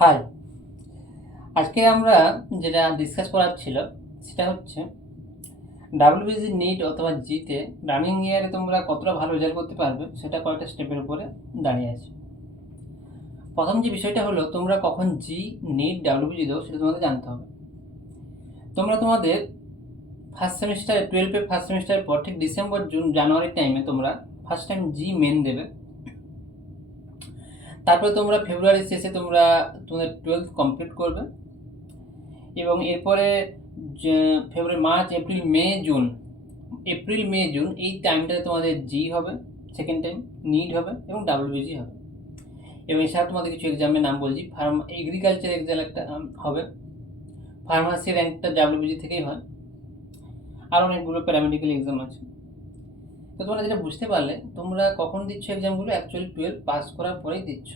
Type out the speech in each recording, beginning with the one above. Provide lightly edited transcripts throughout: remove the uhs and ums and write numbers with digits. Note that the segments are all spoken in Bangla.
হাই, আজকে আমরা যেটা ডিসকাস করার ছিল সেটা হচ্ছে ডাব্লিউবিজি নিট অথবা জিতে রানিং ইয়ারে তোমরা কতটা ভালো রেজাল্ট করতে পারবে সেটা কয়েকটা স্টেপের উপরে দাঁড়িয়ে আছে। প্রথম যে বিষয়টা হলো, তোমরা কখন জি নিট ডাব্লিউবিজি দাও সেটা তোমাদের জানতে হবে। তোমরা তোমাদের ফার্স্ট সেমিস্টার 12-এর ফার্স্ট সেমিস্টারের পর ঠিক ডিসেম্বর জানুয়ারির টাইমে তোমরা ফার্স্ট টাইম জি মেন দেবে। তারপরে তোমরা ফেব্রুয়ারির শেষে তোমরা তোমাদের 12th কমপ্লিট করবে এবং এরপরে ফেব্রুয়ারি, মার্চ, এপ্রিল মে জুন এই টাইমটাতে তোমাদের জি হবে, সেকেন্ড টাইম নিট হবে এবং ডাব্লিউবিজি হবে। এবং এছাড়া তোমাদের কিছু এক্সামের নাম বলছি। এগ্রিকালচার এক্সাম একটা হবে, ফার্মাসি র্যাঙ্কটা ডাব্লিউবিজি থেকেই হয়, আর অনেকগুলো প্যারামেডিক্যাল এক্সাম আছে। তো তোমরা যেটা বুঝতে পারলে, তোমরা কখন দিচ্ছ এক্সামগুলো, অ্যাকচুয়ালি 12 পাস করার পরেই দিচ্ছ।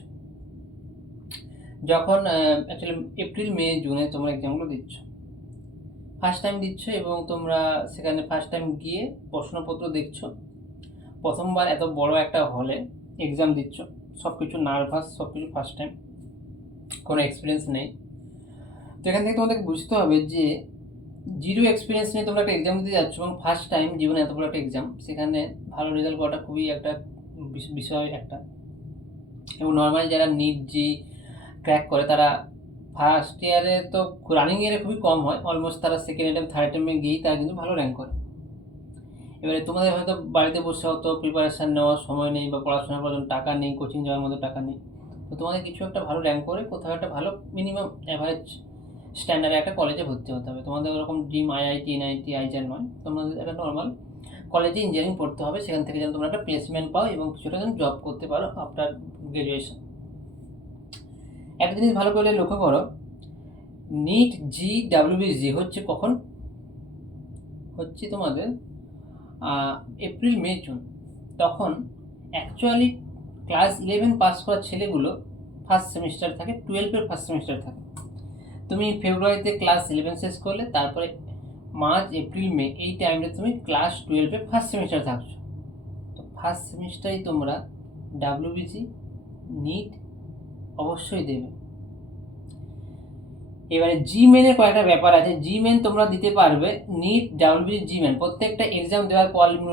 যখন অ্যাকচুয়ালি এপ্রিল মে জুনে তোমরা এক্সামগুলো দিচ্ছ, ফার্স্ট টাইম দিচ্ছ এবং তোমরা সেখানে ফার্স্ট টাইম গিয়ে প্রশ্নপত্র দেখছো। প্রথমবার এত বড় একটা হলে এক্সাম দিচ্ছ, সব কিছু নার্ভাস, সব কিছু ফার্স্ট টাইম, কোনো এক্সপিরিয়েন্স নেই। তো এখান থেকে তোমাদেরকে বুঝতে হবে যে জিরো এক্সপিরিয়েন্স নিয়ে তোমরা একটা এক্সাম দিতে যাচ্ছ এবং ফার্স্ট টাইম জীবনে এত বড় একটা এক্সাম, সেখানে ভালো রেজাল্ট করাটা খুবই একটা বিষয় একটা। এবং নর্মালি যারা নিট জি ক্র্যাক করে তারা ফার্স্ট ইয়ারে তো রানিং ইয়ারে খুবই কম হয়, অলমোস্ট তারা সেকেন্ড অ্যাটেম্প থার্ড অ্যাটেম্পে গিয়েই তারা কিন্তু ভালো র্যাঙ্ক করে। এবারে তোমাদের হয়তো বাড়িতে বসে অত প্রিপারেশান নেওয়ার সময় নেই বা পড়াশোনা করার জন্য টাকা নেই, কোচিং যাওয়ার মতো টাকা নেই। তো তোমাদের কিছু একটা ভালো র্যাঙ্ক করে কোথাও একটা ভালো মিনিমাম অ্যাভারেজ স্ট্যান্ডার্ডে একটা কলেজে ভর্তি হতে হবে। তোমাদের ওরকম ড্রিম আইআইটি এনআইটি আইজার নয়, তোমাদের একটা নর্মাল কলেজে ইঞ্জিনিয়ারিং পড়তে হবে, সেখান থেকে যেন তোমরা একটা প্লেসমেন্ট পাও এবং কিছুটা যেন জব করতে পারো আফটার গ্র্যাজুয়েশন। একটা জিনিস ভালো করে লক্ষ্য করো, নিট জি ডাব্লিউবিজি হচ্ছে কখন, হচ্ছে তোমাদের এপ্রিল মে জুন। তখন অ্যাকচুয়ালি ক্লাস 11 পাস করা ছেলেগুলো ফার্স্ট সেমিস্টার থাকে, 12-এর ফার্স্ট সেমিস্টার থাকে। তুমি ফেব্রুয়ারিতে ক্লাস 11 শেষ করলে, তারপরে মার্চ, এপ্রিল, মে এই টাইমে তুমি ক্লাস 12-এ ফার্স্ট সেমিস্টার থাকছো। তো ফার্স্ট সেমিস্টারেই তোমরা ডাব্লিউবিজি নিট অবশ্যই দেবে। এবারে জি মেনের কয়েকটা ব্যাপার আছে। জি মেন তোমরা দিতে পারবে, নিট ডাব্লিউবিজি জি মেন প্রত্যেকটা এক্সাম দেওয়ার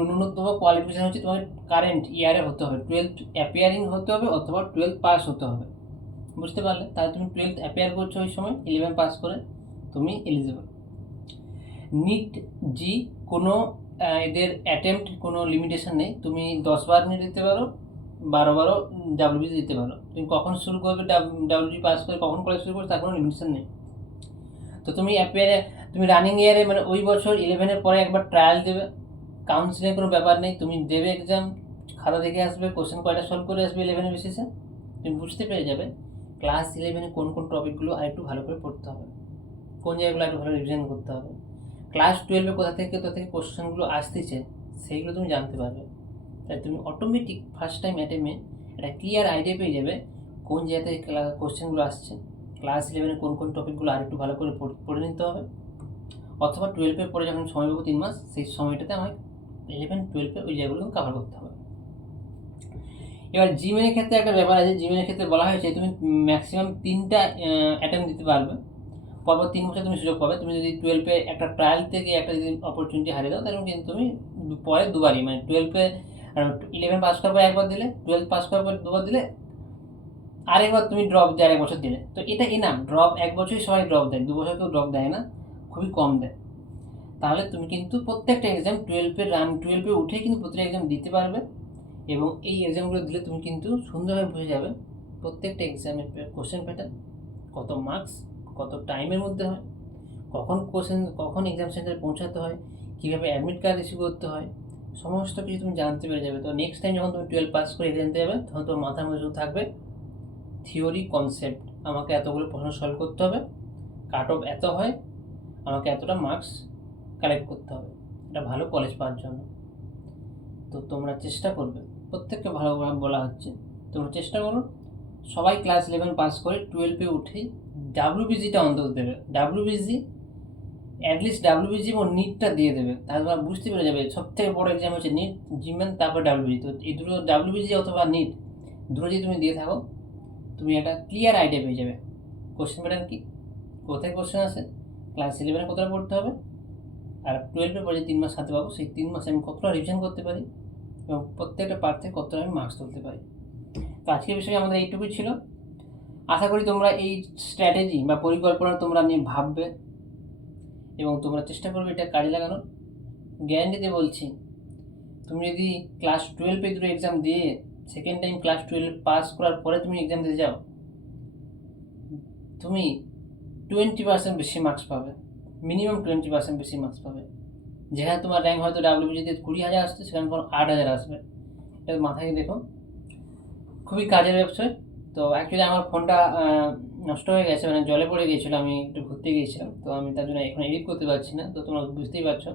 ন্যূনতম কোয়ালিফিকেশন হচ্ছে তোমার কারেন্ট ইয়ারে হতে হবে, 12th অ্যাপিয়ারিং হতে হবে অথবা 12th পাস হতে হবে। বুঝতে পারলে? তাহলে তুমি 12th অ্যাপিয়ার করছো ওই সময়, 11 পাস করে তুমি এলিজিবল। নিট জি কোনো এদের অ্যাটেম্প্ট কোনো লিমিটেশন নেই, তুমি 10 বার নিট দিতে পারো, 12 বারও ডাব্লিউবিজি দিতে পারো। তুমি কখন শুরু করবে ডাব্লিউবি পাস করে কখন কলেজ শুরু করবে তার কোনো লিমিটেশন নেই। তো তুমি অ্যাপিয়ারে, তুমি রানিং ইয়ারে মানে ওই বছর 11-এর পরে একবার ট্রায়াল দেবে, কাউন্সিলিংয়ের কোনো ব্যাপার নেই, তুমি দেবে এক্সাম, খাতা দেখে আসবে, কোশ্চেন কয়টা সলভ করে আসবে 11-এর বেসিসে, তুমি বুঝতে পেরে যাবে ক্লাস 11-এ কোন কোন টপিকগুলো আরেকটু ভালো করে পড়তে হবে, কোন জায়গাগুলো একটু ভালো রিভিশন করতে হবে। ক্লাস 12-এ কোথা থেকে কোশ্চেনগুলো আসতেছে সেইগুলো তুমি জানতে পারবে। তাই তুমি অটোমেটিক ফার্স্ট টাইম অ্যাটেম্পে একটা ক্লিয়ার আইডিয়া পেয়ে যাবে কোন জায়গা থেকে কোশ্চেনগুলো আসছে। ক্লাস 11-এ কোন কোন টপিকগুলো আরেকটু ভালো করে পড়ে নিতে হবে, অথবা 12-এর পরে যখন সময় পাবো 3 মাস, সেই সময়টাতে আমাকে 11-12-এ ওই জায়গাগুলো কাভার করতে হবে। এবার জিমেনের ক্ষেত্রে একটা ব্যাপার আছে, জিমেনের ক্ষেত্রে বলা হয়েছে তুমি ম্যাক্সিমাম 3টা অ্যাটেম্প দিতে পারবে, পরপর 3 বছর তুমি সুযোগ পাবে। তুমি যদি 12-এ একটা ট্রায়াল থেকে একটা যদি অপরচুনিটি হারিয়ে দাও, তাহলে কিন্তু তুমি পরে দুবারই, মানে 12-এ 11 পাস করার পর একবার দিলে, 12 পাস করার পর দুবার দিলে, আরেকবার তুমি ড্রপ দিয়ে আরেক বছর দিলে, তো এটা এনাফ। ড্রপ 1 বছরই সবাই ড্রপ দেয়, 2 বছর কেউ ড্রপ দেয় না, খুবই কম দেয়। তাহলে তুমি কিন্তু প্রত্যেকটা এক্সাম 12-এ উঠেই কিন্তু প্রতিটা এক্সাম দিতে পারবে এবং এই এক্সামগুলো দিলে তুমি কিন্তু সুন্দরভাবে বুঝে যাবে প্রত্যেকটা এক্সামের কোশ্চেন প্যাটার্ন, কত মার্কস, কত টাইমের মধ্যে হয়, কখন এক্সাম সেন্টারে পৌঁছাতে হয়, কীভাবে অ্যাডমিট কার্ড ইস্যু করতে হয়, সমস্ত কিছু তুমি জানতে পেরে যাবে। তো নেক্সট টাইম যখন তুমি 12 পাস করে এক্সাম দিতে যাবে, তখন তোমার মাথার মধ্যে শুধু থাকবে থিওরি কনসেপ্ট, আমাকে এতগুলো প্রশ্ন সলভ করতে হবে, কাট অফ এত হয়, আমাকে এতটা মার্কস কালেক্ট করতে হবে একটা ভালো কলেজ পাওয়ার জন্য। তো তোমরা চেষ্টা করবে, প্রত্যেককে ভালোভাবে বলা হচ্ছে, তোমরা চেষ্টা করো সবাই ক্লাস 11 পাস করে 12-এ উঠেই ডাব্লিউবিজিটা অন্তত দেবে। অ্যাটলিস্ট ডাব্লিউবিজি এবং নিটটা দিয়ে দেবে, তাহলে তোমরা বুঝতে পেরে যাবে সবথেকে বড় এক্সাম হচ্ছে নিট, জিমেন, তারপর ডাব্লিউবিজি। তো এই দুটো ডাব্লিউবিজি অথবা নিট দুটো যদি তুমি দিয়ে থাকো, তুমি একটা ক্লিয়ার আইডিয়া পেয়ে যাবে কোশ্চেন প্যাটার্ন কী, কোথায় কোশ্চেন আসে, ক্লাস 11 কতটা পড়তে হবে, আর 12-এর পরে যে 3 মাস হাতে পাবো সেই 3 মাসে আমি কতটা রিভিশন করতে পারি এবং প্রত্যেকটা পার্ট থেকে কতটা আমি মার্কস তুলতে পারি। তো আজকের বিষয়ে আমাদের এইটুকুই ছিল। আশা করি তোমরা এই স্ট্র্যাটেজি বা পরিকল্পনা তোমরা নিয়ে ভাববে এবং তোমরা চেষ্টা করবে এটা কাজে লাগানোর। গ্যারান্টি দিয়ে বলছি, তুমি যদি ক্লাস 12-এ দুটো এক্সাম দিয়ে সেকেন্ড টাইম ক্লাস 12 পাস করার পরে তুমি এক্সাম দিতে যাও, তুমি 20% বেশি মার্কস পাবে, মিনিমাম 20% বেশি মার্কস পাবে। যেখানে তোমার র্যাঙ্ক হয়তো ডাব্লিউবিজিতে 20,000 আসছে, সেখানে তোমার 8,000 আসবে। এটা মাথায় দেখো, খুবই কাজের ব্যবসায়। তো অ্যাকচুয়ালি আমার ফোনটা নষ্ট হয়ে গেছে, মানে জলে পড়ে গিয়েছিলো, আমি একটু ঘুরতে গিয়েছিলাম, তো আমি তার জন্য এখন এডিট করতে পারছি না। তো তোমরা বুঝতেই পারছো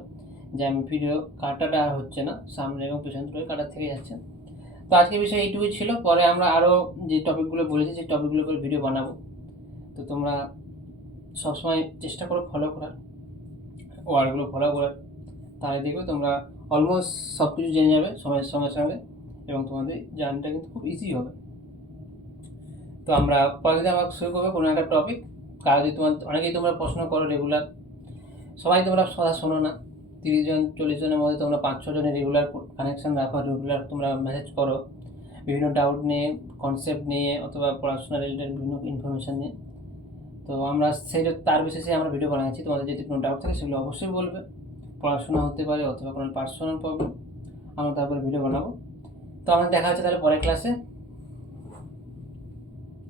যে আমি ভিডিও কাটাটা আর হচ্ছে না, সামনে এবং পেছন থেকে কাটার থেকে যাচ্ছে। তো আজকের বিষয় এইটুকুই ছিল। পরে আমরা আরও যে টপিকগুলো বলেছি সেই টপিকগুলোর উপর ভিডিও বানাবো। তো তোমরা সবসময় চেষ্টা করো ফলো করার, ওয়ার্ডগুলো ফলো করার, তাহলে দেখবে তোমরা অলমোস্ট সব কিছু জেনে যাবে সময়ের সঙ্গে সঙ্গে এবং তোমাদের জার্নিটা কিন্তু খুব ইজি হবে। তো আমরা পরে যদি আমরা শুরু করবো কোনো একটা টপিক, কারণ যদি তোমার অনেকেই তোমরা প্রশ্ন করো রেগুলার, সবাই তোমরা কথা শোনো না, 30 জন 40 জনের মধ্যে তোমরা 5-6 জনের রেগুলার কানেকশান রাখো, রেগুলার তোমরা মেসেজ করো বিভিন্ন ডাউট নিয়ে, কনসেপ্ট নিয়ে অথবা পড়াশোনা রিলেটেড বিভিন্ন ইনফরমেশান নিয়ে। তো আমরা তার বিশেষে আমরা ভিডিও বানাচ্ছি। তোমাদের যদি কোনো ডাউট থাকে সেগুলো অবশ্যই বলবে, পড়াশোনা হতে পারে অথবা কোনো পার্সোনাল প্রবলেম, আমরা তারপরে ভিডিও বানাবো। তো আমাদের দেখা হচ্ছে তাহলে পরের ক্লাসে।